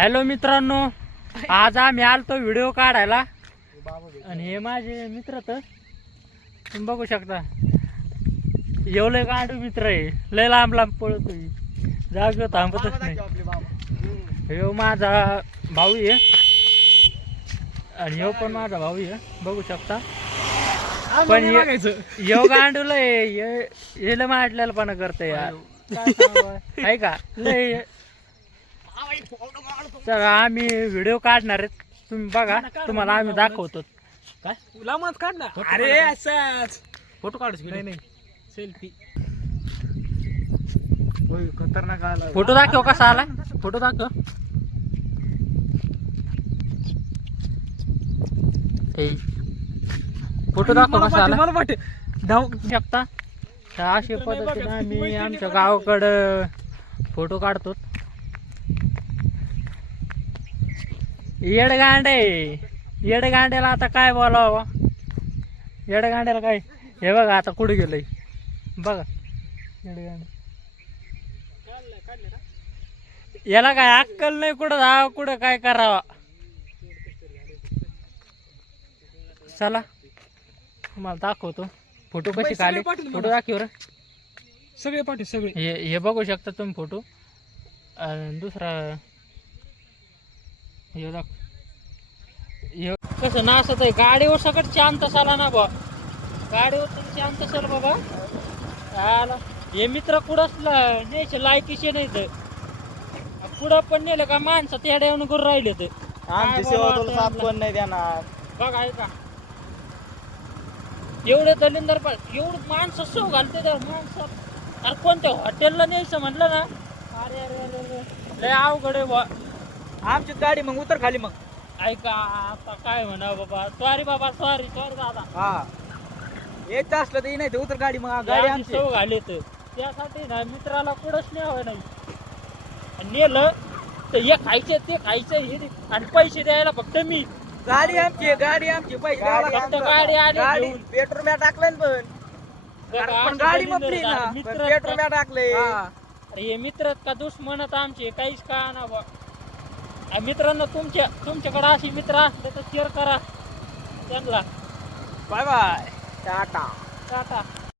Hello मित्रांनो आज आम्ही आलतो व्हिडिओ काढायला. आणि हे माझे मित्र तर तुम्ही बघू शकता. एवढे गांडू मित्र आहे. लय लांब लांब पळतोय. जागेवर थांबतच नाही. ह्यो माझा भाऊ आहे. आणि ह्यो पण माझा भाऊ आहे. बघू शकता. पण हे- ह्यो गांडूला हे माटल्याला पण करते यार? आहे का? तर आम्ही व्हिडिओ काढणार आहेत. तुम्ही बघा तुम्हाला आम्ही दाखवतो. काय? काढ ना. अरे असंच. फोटो काढूच नाही नाही. सेल्फी खतरनाक आला. फोटो दाखव कसा आला. फोटो दाखव. हे. फोटो दाखव कसा आला. मला वाटते धाव. शकता तर अशा पद्धतीने आम्ही आमच्या गावाकडं फोटो काढतो. येडगांडे. येडगांड्याला आता काय बोलावं? येडगांड्याला काय? हे बघा आता कुठे गेलंय? बघा. येडगांडे. याला काय अक्कल नाही कुठं जावं कुठं काय करावा? चला. तुम्हाला दाखवतो. फोटो कसे सगळे काढले? फोटो. दाखव रे सगळे पाठी सगळे. हे हे बघू शकता तुम्ही फोटो. दुसरा हे हे कसं नासत आहे. गाडीवर सगळं शांत साला ना बा गाडीवर तर शांत असेल बाबा. आला. हे मित्र कुठंच न्यायचे लायकीचे नाही तर पुढं पण नेलं का माणसं त्या येऊन करून राहिले तर आमची सेवा तुला साथ कोण नाही देणार. बघ आहे का एवढे दलिंदर पण एवढं माणसं सो घालते तर माणसं अरे कोणत्या हॉटेलला न्यायचं म्हटलं ना? अरे अरे अरे. लय अवघड आहे बुवा. आमची गाडी मग उतर खाली मग. ऐका आता काय म्हणा बाबा? सॉरी बाबा सॉरी सॉरी दादा. हा. येत असलं तर नाही ते उतर गाडी मग गाडी आमची. सव घाले तर. त्यासाठी ना मित्राला कुठंच न्यावं नाही. आणि नेलं तर हे खायचं ते खायचं हे. आणि पैसे द्यायला फक्त मी. गाडी आमची आहे, गाडी आमची. पैसे द्यावं आमचं. गाडी आली गाडी घेऊन. पेट्रोल म्या टाकलं ना पण. गाडी मग फ्री ना मित्र पेट्रोल म्या टाकले अरे हे मित्र का दुश्मनत आमचे? काहीच का ना बा. मित्रांनो तुमच्या तुमच्याकडे अशी मित्र असले तर शेअर करा त्यांना. Bye bye Tata Tata